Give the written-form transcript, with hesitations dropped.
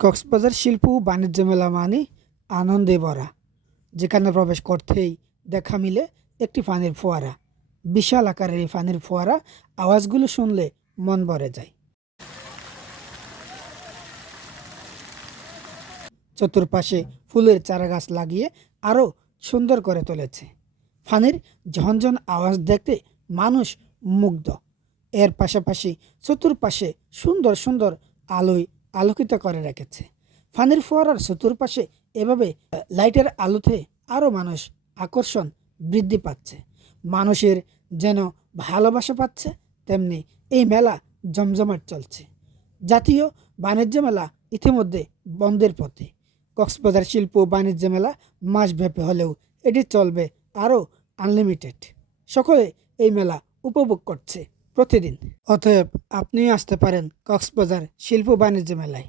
কক্সবাজার শিল্প ও বাণিজ্য মেলা মানে আনন্দে ভরা, যেখানে প্রবেশ করতেই দেখা মিলে একটি পানির ফোয়ারা। বিশাল আকারের এই পানির ফোয়ারা আওয়াজগুলো শুনলে মন ভরে যায়। চতুর্পাশে ফুলের চারাগাছ লাগিয়ে আরও সুন্দর করে তুলেছে। পানির ঝনঝন আওয়াজ দেখতে মানুষ মুগ্ধ। এর পাশাপাশি চতুর্পাশে সুন্দর সুন্দর আলোয় আলোকিত করে রেখেছে। পানির ফোয়ারার চতুর্পাশে এভাবে লাইটের আলোতে আরও মানুষ আকর্ষণ বৃদ্ধি পাচ্ছে। মানুষের যেন ভালোবাসা পাচ্ছে, তেমনি এই মেলা জমজমাট চলছে। জাতীয় বাণিজ্য মেলা ইতিমধ্যে বন্ধের পথে। কক্সবাজার শিল্প ও বাণিজ্য মেলা মাসব্যাপী হলেও এটি চলবে আরও আনলিমিটেড। সকলে এই মেলা উপভোগ করছে প্রতিদিন। অতএব আপনিও আসতে পারেন কক্সবাজার শিল্প বাণিজ্য মেলায়।